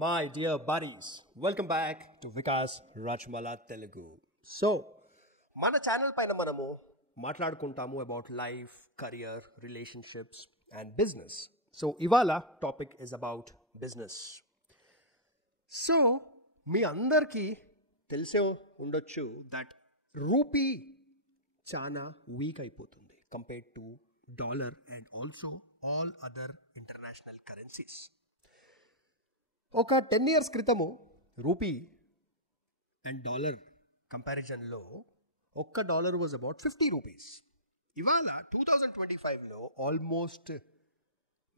My dear buddies, welcome back to Vikas Rajmala Telugu. So, మన channel పైన మనము మాట్లాడుకుంటాము about life, career, relationships and business. So ఇవాళ topic is about business. So మీ అందరికీ తెలిసే ఉండొచ్చు దట్ రూపీ చాలా వీక్ అయిపోతుంది compared to dollar and also all other international currencies. ఒక 10 years క్రితము రూపీ అండ్ డాలర్ కంపారిజన్లో ఒక్క డాలర్ వాజ్ అబౌట్ 50 రూపీస్. ఇవాళ 2025లో ఆల్మోస్ట్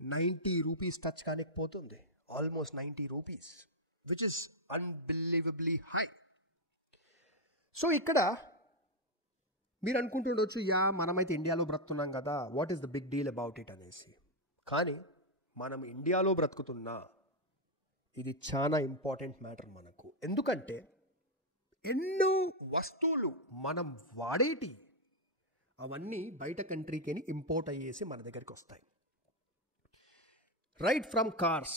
90 రూపీస్ టచ్ కానికపోతుంది. Almost 90 rupees, which is unbelievably high. So ఇక్కడ మీరు అనుకుంటుండొచ్చు, మనమైతే ఇండియాలో బ్రతుకుతున్నాం కదా, what is the big deal about it అనేసి. కానీ మనం ఇండియాలో బ్రతుకుతున్నా ఇది చాలా ఇంపార్టెంట్ మ్యాటర్ మనకు. ఎందుకంటే ఎన్నో వస్తువులు మనం వాడేటి అవన్నీ బయట కంట్రీకి ఇంపోర్ట్ అయ్యేసి మన దగ్గరికి వస్తాయి. రైట్ ఫ్రమ్ కార్స్,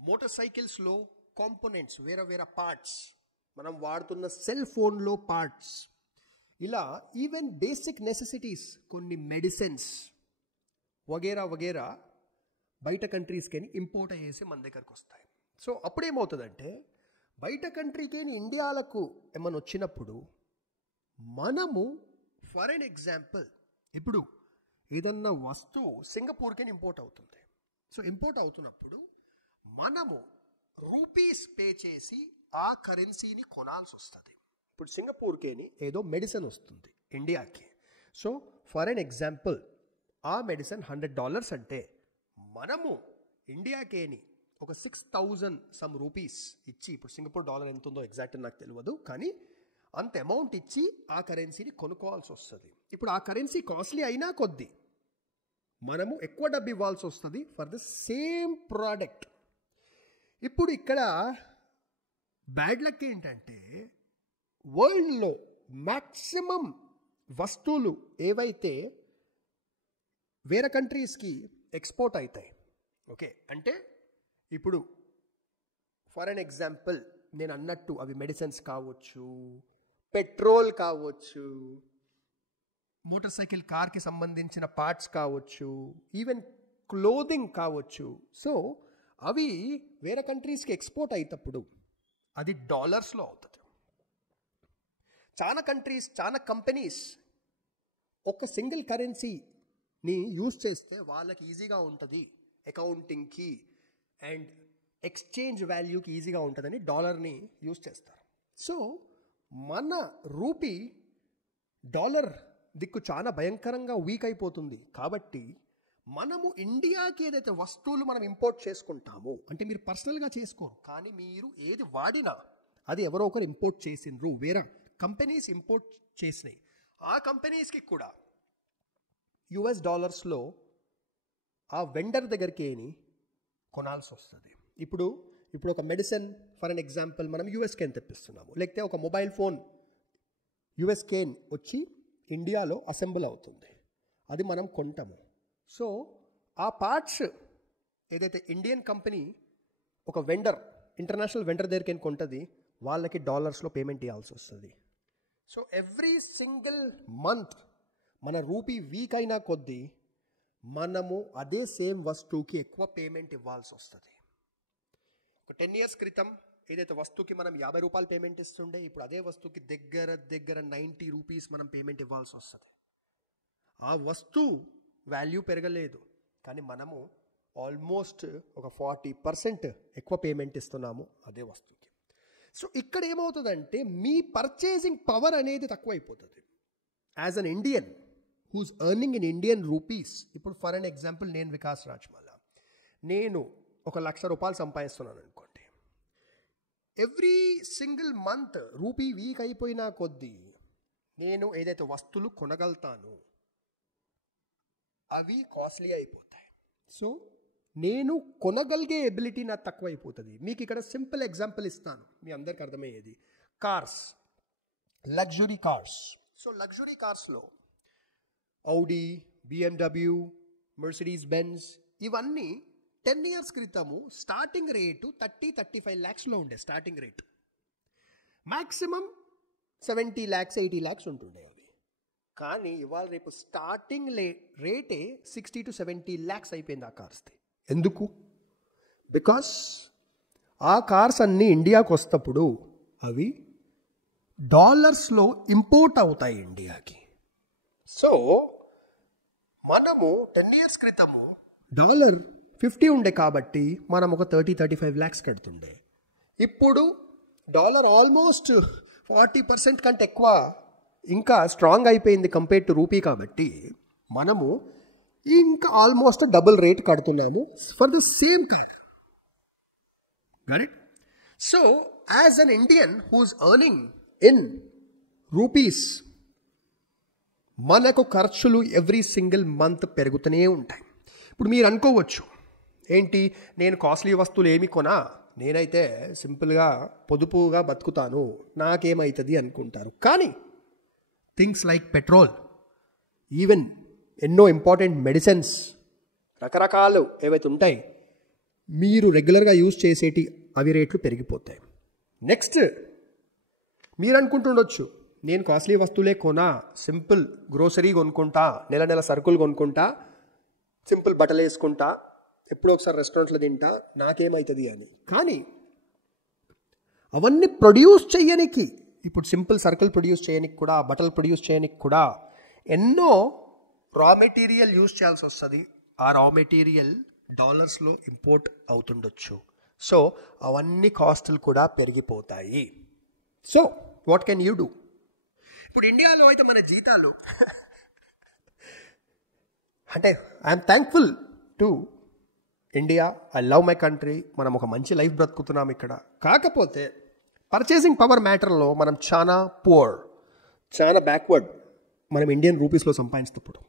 మోటార్ సైకిల్స్లో కాంపోనెంట్స్, వేరే వేరే పార్ట్స్, మనం వాడుతున్న సెల్ ఫోన్లో పార్ట్స్, ఇలా ఈవెన్ బేసిక్ నెసెసిటీస్, కొన్ని మెడిసిన్స్ వగేరా వగేరా బయట కంట్రీస్కి ఇంపోర్ట్ అయ్యేసి మన దగ్గరకు వస్తాయి. సో అప్పుడేమవుతుందంటే బయట కంట్రీకి ఇండియాలకు ఏమైనా వచ్చినప్పుడు మనము, ఫర్ ఎన్ ఎగ్జాంపుల్, ఇప్పుడు ఏదన్నా వస్తువు సింగపూర్కి ఇంపోర్ట్ అవుతుంది. సో ఇంపోర్ట్ అవుతున్నప్పుడు మనము రూపీస్ పే చేసి ఆ కరెన్సీని కొనాల్సి వస్తుంది. ఇప్పుడు సింగపూర్కి ఏదో మెడిసిన్ వస్తుంది ఇండియాకి. సో ఫర్ ఎన్ ఎగ్జాంపుల్, ఆ మెడిసిన్ $100 అంటే మనము ఇండియాకేని ఒక 6,000 సమ్ రూపీస్ ఇచ్చి, ఇప్పుడు సింగపూర్ డాలర్ ఎంత ఉందో ఎగ్జాక్ట్ నాకు తెలియదు, కానీ అంత అమౌంట్ ఇచ్చి ఆ కరెన్సీని కొనుక్కోవాల్సి వస్తుంది. ఇప్పుడు ఆ కరెన్సీ కాస్ట్లీ అయినా కొద్దీ మనము ఎక్కువ డబ్బు ఇవ్వాల్సి వస్తుంది ఫర్ ద సేమ్ ప్రోడక్ట్. ఇప్పుడు ఇక్కడ బ్యాడ్ లక్ ఏంటంటే వరల్డ్లో మ్యాక్సిమం వస్తువులు ఏవైతే వేరే కంట్రీస్కి ఎక్స్పోర్ట్ అవుతాయి, ఓకే, అంటే ఇప్పుడు ఫర్ ఎన్ ఎగ్జాంపుల్ నేను అన్నట్టు అవి మెడిసిన్స్ కావచ్చు, పెట్రోల్ కావచ్చు, మోటార్ సైకిల్ కార్కి సంబంధించిన పార్ట్స్ కావచ్చు, ఈవెన్ క్లోదింగ్ కావచ్చు. సో అవి వేరే కంట్రీస్కి ఎక్స్పోర్ట్ అయినప్పుడు అది డాలర్స్లో అవుతుంది. చాలా కంట్రీస్, చాలా కంపెనీస్ ఒక సింగిల్ కరెన్సీని యూజ్ చేస్తే వాళ్ళకి ఈజీగా ఉంటుంది, అకౌంటింగ్కి అండ్ ఎక్స్చేంజ్ వాల్యూకి ఈజీగా ఉంటుందని డాలర్ని యూజ్ చేస్తారు. సో మన రూపీ డాలర్ దిక్కు చాలా భయంకరంగా వీక్ అయిపోతుంది. కాబట్టి మనము ఇండియాకి ఏదైతే వస్తువులు మనం ఇంపోర్ట్ చేసుకుంటామో, అంటే మీరు పర్సనల్గా చేసుకోరు, కానీ మీరు ఏది వాడినా అది ఎవరో ఒకరు ఇంపోర్ట్ చేసిండ్రు, వేరే కంపెనీస్ ఇంపోర్ట్ చేసినాయి, ఆ కంపెనీస్కి కూడా US డాలర్స్లో ఆ వెండర్ దగ్గరికి కొనాల్సి వస్తుంది. ఇప్పుడు ఒక మెడిసిన్ ఫర్ అన్ ఎగ్జాంపుల్ మనం యూఎస్కే తెప్పిస్తున్నాము, లేకపోతే ఒక మొబైల్ ఫోన్ యూఎస్కే వచ్చి ఇండియాలో అసెంబుల్ అవుతుంది, అది మనం కొంటాము. సో ఆ పార్ట్స్ ఏదైతే ఇండియన్ కంపెనీ ఒక వెండర్, ఇంటర్నేషనల్ వెండర్ దగ్గరికి కొంటుంది, వాళ్ళకి డాలర్స్లో పేమెంట్ ఇవ్వాల్సి వస్తుంది. సో ఎవ్రీ సింగిల్ మంత్ మన రూపీ వీక్ అయినా కొద్దీ మనము అదే సేమ్ వస్తువుకి ఎక్కువ పేమెంట్ ఇవ్వాల్సి వస్తుంది. ఒక 10 years క్రితం ఏదైతే వస్తువుకి మనం $50 పేమెంట్ ఇస్తుండే, ఇప్పుడు అదే వస్తువుకి దగ్గర 90 రూపీస్ మనం పేమెంట్ ఇవ్వాల్సి వస్తుంది. ఆ వస్తువు వాల్యూ పెరగలేదు, కానీ మనము ఆల్మోస్ట్ ఒక 40% ఎక్కువ పేమెంట్ ఇస్తున్నాము అదే వస్తువుకి. సో ఇక్కడ ఏమవుతుందంటే మీ పర్చేసింగ్ పవర్ అనేది తక్కువ అయిపోతుంది. As an Indian who's earning in Indian rupees, ఇప్పుడు ఫర్ అన్ ఎగ్జాంపుల్ నేను వికాస్ రాజ్మల, నేను ఒక ₹1,00,000 సంపాదిస్తున్నాను అనుకోండి. Every single month rupee week అయిపోయినా కొద్దీ నేను ఏదైతే వస్తువులు కొనగలుగుతాను అవి కాస్ట్లీ అయిపోతాయి. సో నేను కొనగలిగే ఎబిలిటీ నాకు తక్కువ అయిపోతుంది. మీకు ఇక్కడ సింపుల్ ఎగ్జాంపుల్ ఇస్తాను, మీ అందరికి అర్థమయ్యేది. Cars, luxury cars. So luxury కార్స్లో Audi, BMW, Mercedes Benz, ఇవన్నీ 10 years క్రితము స్టార్టింగ్ రేటు 30-35 lakhsలో ఉండే starting rate. Maximum 70 lakhs 80 lakhs ఉంటుండే అవి. కానీ ఇవాళ రేపు స్టార్టింగ్ రేటే 60-70 lakhs అయిపోయింది ఆ కార్స్ది. ఎందుకు? బికాస్ ఆ కార్స్ అన్నీ ఇండియాకు వస్తప్పుడు అవి డాలర్స్లో ఇంపోర్ట్ అవుతాయి ఇండియాకి. సో మనము 10 years క్రితము $50 ఉండే కాబట్టి మనం ఒక 30-35 lakhs కడుతుండే. ఇప్పుడు డాలర్ ఆల్మోస్ట్ 40% కంటే ఎక్కువ ఇంకా స్ట్రాంగ్ అయిపోయింది కంపేర్ టు రూపీ కాబట్టి మనము ఇంకా ఆల్మోస్ట్ డబుల్ రేట్ కడుతున్నాము for the same car. Got it? So, as an Indian who's earning in rupees, మనకు ఖర్చులు ఎవ్రీ సింగిల్ మంత్ పెరుగుతూనే ఉంటాయి. ఇప్పుడు మీరు అనుకోవచ్చు, ఏంటి నేను కాస్ట్లీ వస్తువులు ఏమి కొనా, నేనైతే సింపుల్గా పొదుపుగా బతుకుతాను, నాకేమవుతుంది అనుకుంటారు. కానీ థింగ్స్ లైక్ పెట్రోల్, ఈవెన్ ఎన్నో ఇంపార్టెంట్ మెడిసిన్స్, రకరకాలు ఏవైతే ఉంటాయి మీరు రెగ్యులర్గా యూజ్ చేసేటి అవి రేట్లు పెరిగిపోతాయి. నెక్స్ట్ మీరు అనుకుంటుండొచ్చు, నేను కాస్ట్లీ వస్తువులే కొనా, సింపుల్ గ్రోసరీ కొనుక్కుంటా, నెల నెల సరుకులు కొనుక్కుంటా, సింపుల్ బట్టలు వేసుకుంటా, ఎప్పుడో ఒకసారి రెస్టారెంట్లో తింటా, నాకేమవుతుంది అని. కానీ అవన్నీ ప్రొడ్యూస్ చేయడానికి, ఇప్పుడు సింపుల్ సరుకులు ప్రొడ్యూస్ చేయడానికి కూడా, బట్టలు ప్రొడ్యూస్ చేయడానికి కూడా ఎన్నో రా మెటీరియల్ యూజ్ చేయాల్సి వస్తుంది. ఆ రా మెటీరియల్ డాలర్స్లో ఇంపోర్ట్ అవుతుండొచ్చు. సో అవన్నీ కాస్టులు కూడా పెరిగిపోతాయి. So what can you do? ఇప్పుడు ఇండియాలో అయితే మన జీతాలు అంటే I'm thankful to India, I love my country, మనం ఒక మంచి లైఫ్ బ్రతుకుతున్నాం ఇక్కడ. కాకపోతే పర్చేసింగ్ పవర్ మ్యాటర్లో మనం చాలా పూర్, చాలా బ్యాక్వర్డ్ మనం ఇండియన్ రూపీస్లో సంపాదిస్తున్నప్పుడు.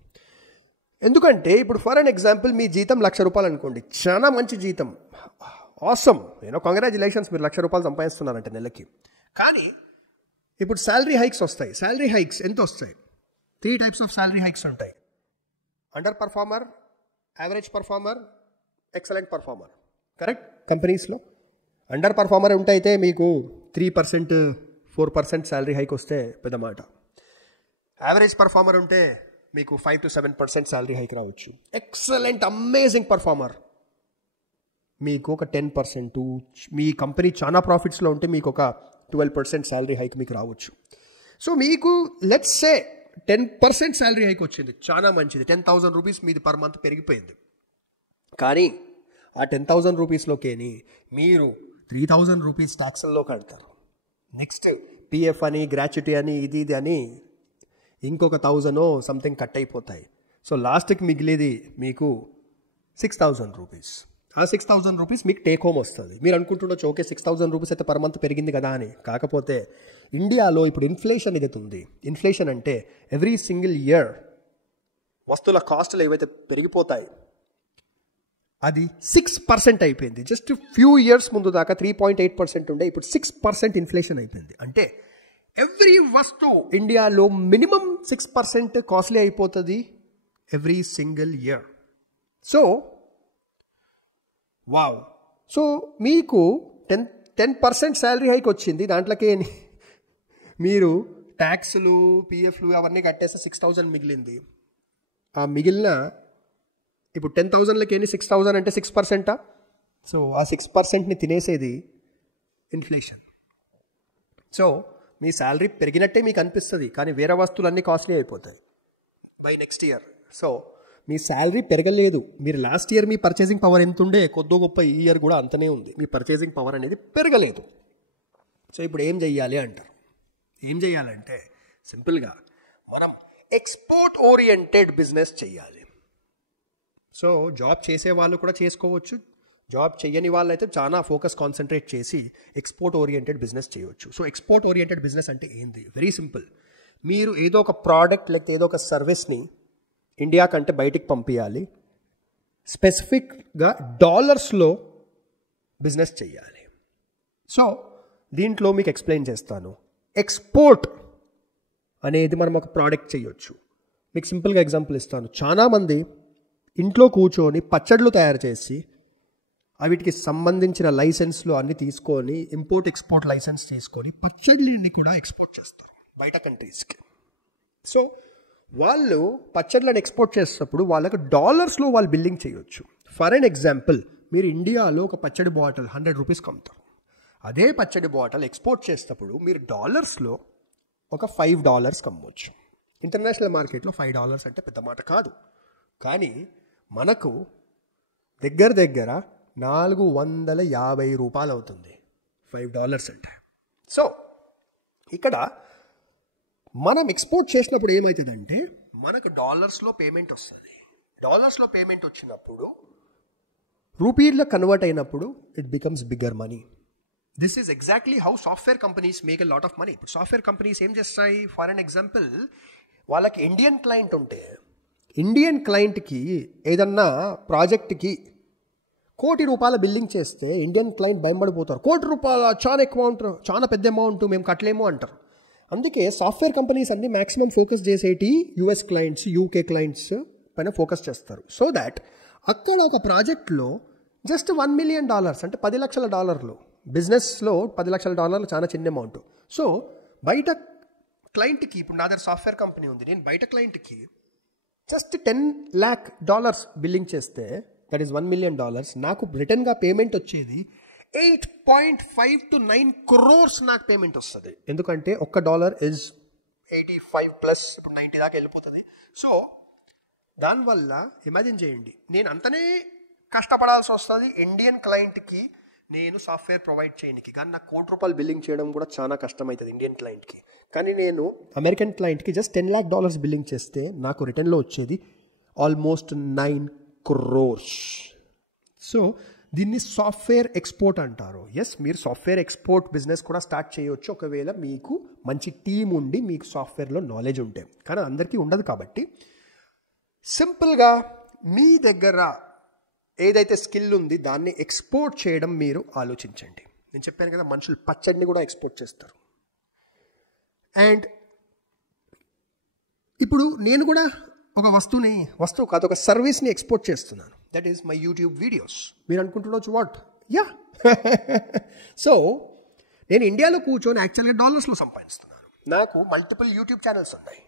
ఎందుకంటే ఇప్పుడు ఫర్ అన్ ఎగ్జాంపుల్ మీ జీతం ₹1,00,000 అనుకోండి, చాలా మంచి జీతం, ఆసమ్, కంగ్రాచులేషన్స్, మీరు ₹1,00,000 సంపాదిస్తున్నారంటే నెలకి. కానీ ఇప్పుడు శాలరీ హైక్స్ వస్తాయి. శాలరీ హైక్స్ ఎంత వస్తాయి? 3 types ఆఫ్ శాలరీ హైక్స్ ఉంటాయి. Under performer, average performer, excellent performer. Correct? కంపెనీస్లో అండర్ పర్ఫార్మర్ ఉంటే అయితే మీకు 3%, 4% శాలరీ హైక్ వస్తే పెద్ద మాట. యావరేజ్ పర్ఫార్మర్ ఉంటే మీకు 5 to 7% శాలరీ హైక్ రావచ్చు. ఎక్సలెంట్ అమేజింగ్ పర్ఫార్మర్ మీకు ఒక 10%, మీ కంపెనీ చాలా ప్రాఫిట్స్లో ఉంటే మీకు ఒక 12% శాలరీ హైక్ మీకు రావచ్చు. సో మీకు లెట్స్ సే 10% శాలరీ హైక్ వచ్చింది, చాలా మంచిది, 10,000 రూపీస్ మీది పర్ మంత్ పెరిగిపోయింది. కానీ ఆ 10,000 రూపీస్లోకేని మీరు 3,000 రూపీస్ ట్యాక్స్ల్లో కడతారు. నెక్స్ట్ పిఎఫ్ అని, గ్రాట్యుటీ అని, ఇది అని ఇంకొక 1,000 సంథింగ్ కట్ అయిపోతాయి. సో లాస్ట్కి మిగిలేది మీకు 6,000 రూపీస్. ఆ 6,000 రూపీస్ మీకు టేక్ హోమ్ వస్తుంది. మీరు అనుకుంటుండొచ్చు, ఓకే 6,000 రూపీస్ అయితే పర్ మంత్ పెరిగింది కదా అని. కాకపోతే ఇండియాలో ఇప్పుడు ఇన్ఫ్లేషన్ ఏదైతే ఉంది, ఇన్ఫ్లేషన్ అంటే ఎవ్రీ సింగిల్ ఇయర్ వస్తువుల కాస్టులు ఏవైతే పెరిగిపోతాయి అది 6% అయిపోయింది. జస్ట్ ఫ్యూ ఇయర్స్ ముందు దాకా 3.8% ఉండే, ఇప్పుడు 6% ఇన్ఫ్లేషన్ అయిపోయింది. అంటే ఎవ్రీ వస్తువు ఇండియాలో మినిమం 6% కాస్ట్లీ అయిపోతుంది every single year. So wow, so మీకు 10% శాలరీ హైక్ వచ్చింది, దాంట్లోకే మీరు ట్యాక్స్లు, పిఎఫ్లు అవన్నీ కట్టేస్తే 6,000 మిగిలింది. ఆ మిగిలిన ఇప్పుడు 10,000లకి 6,000 అంటే 6%. సో ఆ 6%ని తినేసేది ఇన్ఫ్లేషన్. సో మీ శాలరీ పెరిగినట్టే మీకు అనిపిస్తుంది, కానీ వేరే వస్తువులన్నీ కాస్ట్లీ అయిపోతాయి by next year. So me salary పెరగలేదు. మీరు లాస్ట్ ఇయర్ మీ పర్చేసింగ్ పవర్ ఎంత ఉండే, కొద్దో గొప్ప ఈ ఇయర్ కూడా అంతనే ఉంది. మీ పర్చేసింగ్ పవర్ అనేది పెరగలేదు. సో ఇప్పుడు ఏం చెయ్యాలి అంటారు? ఏం చేయాలంటే సింపుల్గా మనం ఎక్స్పోర్ట్ ఓరియంటెడ్ బిజినెస్ చేయాలి. సో జాబ్ చేసే వాళ్ళు కూడా చేసుకోవచ్చు, జాబ్ చేయని వాళ్ళైతే చాలా ఫోకస్ కాన్సన్ట్రేట్ చేసి ఎక్స్పోర్ట్ ఓరియంటెడ్ బిజినెస్ చేయవచ్చు. సో ఎక్స్పోర్ట్ ఓరియంటెడ్ బిజినెస్ అంటే ఏంది? Very simple. మీరు ఏదో ఒక ప్రోడక్ట్ లేకపోతే ఏదో ఒక సర్వీస్ని ఇండియా కంటే బయటికి పంపించాలి, స్పెసిఫిక్గా డాలర్స్లో బిజినెస్ చేయాలి. సో దీంట్లో మీకు ఎక్స్ప్లెయిన్ చేస్తాను. ఎక్స్పోర్ట్ అనేది మనం ఒక ప్రోడక్ట్ చేయొచ్చు. మీకు సింపుల్గా ఎగ్జాంపుల్ ఇస్తాను. చాలామంది ఇంట్లో కూర్చొని పచ్చళ్ళు తయారు చేసి వీటికి సంబంధించిన లైసెన్స్లు అన్ని తీసుకొని ఇంపోర్ట్ ఎక్స్పోర్ట్ లైసెన్స్ తీసుకొని పచ్చడిని కూడా ఎక్స్పోర్ట్ చేస్తారు బయట కంట్రీస్కి. సో వాళ్ళు పచ్చళ్ళని ఎక్స్పోర్ట్ చేసేటప్పుడు వాళ్ళకి డాలర్స్లో వాళ్ళు బిల్లింగ్ చేయొచ్చు. ఫర్ ఎన్ ఎగ్జాంపుల్, మీరు ఇండియాలో ఒక పచ్చడి బాటిల్ 100 రూపీస్కి అమ్ముతారు. అదే పచ్చడి బాటిల్ ఎక్స్పోర్ట్ చేసేటప్పుడు మీరు డాలర్స్లో ఒక $5 అమ్మవచ్చు. ఇంటర్నేషనల్ మార్కెట్లో $5 అంటే పెద్ద మాట కాదు. కానీ మనకు దగ్గర దగ్గర 450 రూపాయలు అవుతుంది $5 అంటే. సో ఇక్కడ మనం ఎక్స్పోర్ట్ చేసినప్పుడు ఏమవుతుందంటే మనకు డాలర్స్లో పేమెంట్ వస్తుంది. డాలర్స్లో పేమెంట్ వచ్చినప్పుడు రూపీలో కన్వర్ట్ అయినప్పుడు it becomes bigger money. This is exactly how software companies make a lot of money. ఇప్పుడు సాఫ్ట్వేర్ కంపెనీస్ ఏం చేస్తాయి? ఫర్ అన్ ఎగ్జాంపుల్, వాళ్ళకి ఇండియన్ క్లయింట్ ఉంటే ఇండియన్ క్లయింట్కి ఏదన్నా ప్రాజెక్ట్కి ₹1,00,00,000 బిల్లింగ్ చేస్తే ఇండియన్ క్లయింట్ భయపడిపోతారు. ₹1,00,00,000 చాలా ఎక్కువ అమౌంట్, చాలా పెద్ద అమౌంట్, మేము కట్టలేము అంటారు. అందుకే సాఫ్ట్వేర్ కంపెనీస్ అన్ని మ్యాక్సిమం ఫోకస్ చేసేటి US క్లయింట్స్, UK క్లయింట్స్ పైన ఫోకస్ చేస్తారు. సో దాట్ అక్కడ ఒక ప్రాజెక్ట్లో జస్ట్ $1 million అంటే $10 లక్షలు, బిజినెస్లో $10 లక్షల చాలా చిన్న అమౌంట్. సో బయట క్లయింట్కి, ఇప్పుడు నా దగ్గర సాఫ్ట్వేర్ కంపెనీ ఉంది, నేను బయట క్లయింట్కి జస్ట్ $10 lakh బిల్లింగ్ చేస్తే దట్ ఈస్ $1 million. నాకు రిటర్న్గా పేమెంట్ వచ్చేది 8.5 to 9 crores నాకు పేమెంట్ వస్తుంది. ఎందుకంటే $1 ఈజ్ 85 ప్లస్ ఇప్పుడు 90 దాకా వెళ్ళిపోతుంది. సో దానివల్ల ఇమాజిన్ చేయండి, నేను అంతనే కష్టపడాల్సి వస్తుంది ఇండియన్ క్లయింట్కి నేను సాఫ్ట్వేర్ ప్రొవైడ్ చేయడానికి. కానీ నాకు ₹1,00,00,000 బిల్లింగ్ చేయడం కూడా చాలా కష్టమవుతుంది ఇండియన్ క్లయింట్కి. కానీ నేను అమెరికన్ క్లయింట్కి జస్ట్ $10 lakh బిల్లింగ్ చేస్తే నాకు రిటర్న్లో వచ్చేది ఆల్మోస్ట్ 9 crores. సో దీన్ని సాఫ్ట్వేర్ ఎక్స్పోర్ట్ అంటారు. ఎస్, మీరు సాఫ్ట్వేర్ ఎక్స్పోర్ట్ బిజినెస్ కూడా స్టార్ట్ చేయవచ్చు ఒకవేళ మీకు మంచి టీం ఉండి మీకు సాఫ్ట్వేర్లో నాలెడ్జ్ ఉంటే. కానీ అందరికీ ఉండదు కాబట్టి సింపుల్గా మీ దగ్గర ఏదైతే స్కిల్ ఉంది దాన్ని ఎక్స్పోర్ట్ చేయడం మీరు ఆలోచించండి. నేను చెప్పాను కదా, మనుషులు పచ్చడిని కూడా ఎక్స్పోర్ట్ చేస్తారు. అండ్ ఇప్పుడు నేను కూడా ఒక వస్తువు కాదు, ఒక సర్వీస్ని ఎక్స్పోర్ట్ చేస్తున్నాను. That is my YouTube videos. మీరు అనుకుంటున్నారు వాట్? యా. సో నేను ఇండియాలో కూర్చొని యాక్చువల్గా డాలర్స్లో సంపాదిస్తున్నాను. నాకు మల్టిపుల్ యూట్యూబ్ ఛానల్స్ ఉన్నాయి.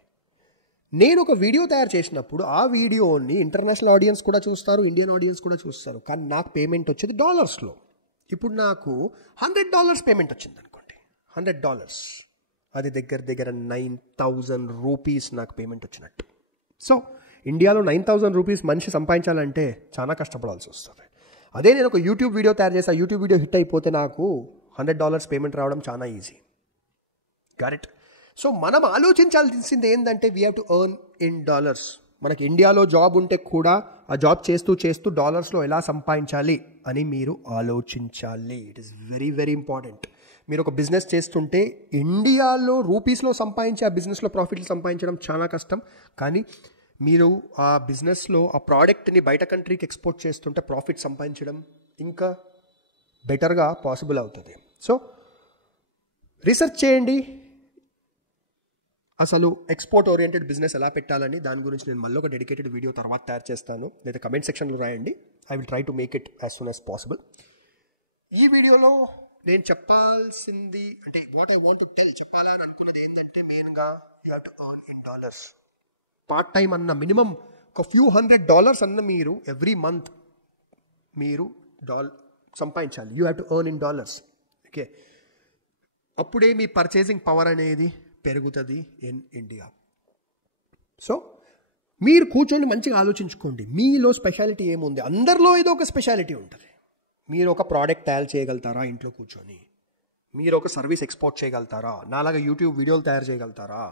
నేను ఒక వీడియో తయారు చేసినప్పుడు ఆ వీడియోని ఇంటర్నేషనల్ ఆడియన్స్ కూడా చూస్తారు, ఇండియన్ ఆడియన్స్ కూడా చూస్తారు. కానీ నాకు పేమెంట్ వచ్చేది డాలర్స్లో. ఇప్పుడు నాకు $100 పేమెంట్ వచ్చింది అనుకోండి, $100 అది దగ్గర దగ్గర 9,000 రూపీస్ నాకు పేమెంట్ వచ్చినట్టు. సో ఇండియాలో 9,000 రూపీస్ మనిషి సంపాదించాలంటే చాలా కష్టపడాల్సి వస్తుంది. అదే నేను ఒక యూట్యూబ్ వీడియో తయారు చేసి ఆ యూట్యూబ్ వీడియో హిట్ అయిపోతే నాకు $100 పేమెంట్ రావడం చాలా ఈజీ. కరెక్ట్. సో మనం ఆలోచించాల్సింది ఏంటంటే we have to earn in dollars. మనకి ఇండియాలో జాబ్ ఉంటే కూడా ఆ జాబ్ చేస్తూ డాలర్స్లో ఎలా సంపాదించాలి అని మీరు ఆలోచించాలి. It is very very important. మీరు ఒక బిజినెస్ చేస్తుంటే ఇండియాలో రూపీస్లో సంపాదించి ఆ బిజినెస్లో ప్రాఫిట్లు సంపాదించడం చాలా కష్టం. కానీ మీరు ఆ బిజినెస్లో ఆ ప్రోడక్ట్ని బయట కంట్రీకి ఎక్స్పోర్ట్ చేస్తుంటే ప్రాఫిట్ సంపాదించడం ఇంకా బెటర్గా పాసిబుల్ అవుతుంది. సో రీసెర్చ్ చేయండి, అసలు ఎక్స్పోర్ట్ ఓరియంటెడ్ బిజినెస్ ఎలా పెట్టాలని. దాని గురించి నేను మళ్ళీ ఒక డెడికేటెడ్ వీడియో తర్వాత తయారు చేస్తాను, లేదా కమెంట్ సెక్షన్లో రాయండి. I will try to make it as soon as possible. ఈ వీడియోలో నేను చెప్పాల్సింది అంటే వాట్ ఐ వాంట్ టు చెప్పాలని అనుకునేది ఏంటంటే మెయిన్గా you have to earn in dollars. Part time అన్న మినిమం ఒక ఫ్యూ $100 అన్న మీరు ఎవ్రీ మంత్ మీరు సంపాదించాలి. You have to earn in dollars. Okay, అప్పుడే మీ పర్చేసింగ్ పవర్ అనేది పెరుగుతుంది ఇన్ ఇండియా. సో మీరు కూర్చొని మంచిగా ఆలోచించుకోండి, మీలో స్పెషాలిటీ ఏముంది. అందరిలో ఏదో ఒక స్పెషాలిటీ ఉంటుంది. మీరు ఒక ప్రోడక్ట్ తయారు చేయగలుగుతారా ఇంట్లో కూర్చొని? మీరు ఒక సర్వీస్ ఎక్స్పోర్ట్ చేయగలుగుతారా? నాలాగా యూట్యూబ్ వీడియోలు తయారు చేయగలుగుతారా?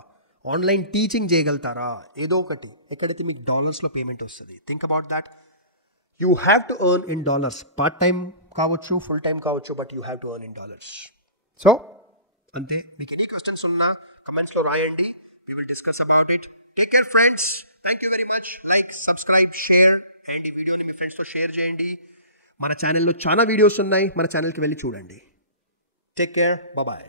ఆన్లైన్ టీచింగ్ చేయగలుగుతారా? ఏదో ఒకటి ఎక్కడైతే మీకు డాలర్స్లో పేమెంట్ వస్తుంది. Think about that. You have to earn in dollars. Part time కావచ్చు, ఫుల్ టైం కావచ్చు, but you have to earn in dollars. So అంతే. మీకు ఎనీ క్వశ్చన్స్ ఉన్నా కమెంట్స్లో రాయండి. We will discuss about it. Take care friends. Thank you very much. Like, subscribe, share and ఈ వీడియోని మీ ఫ్రెండ్స్తో షేర్ చేయండి. మన ఛానల్లో చాలా వీడియోస్ ఉన్నాయి, మన ఛానల్కి వెళ్ళి చూడండి. Take care. Bye bye.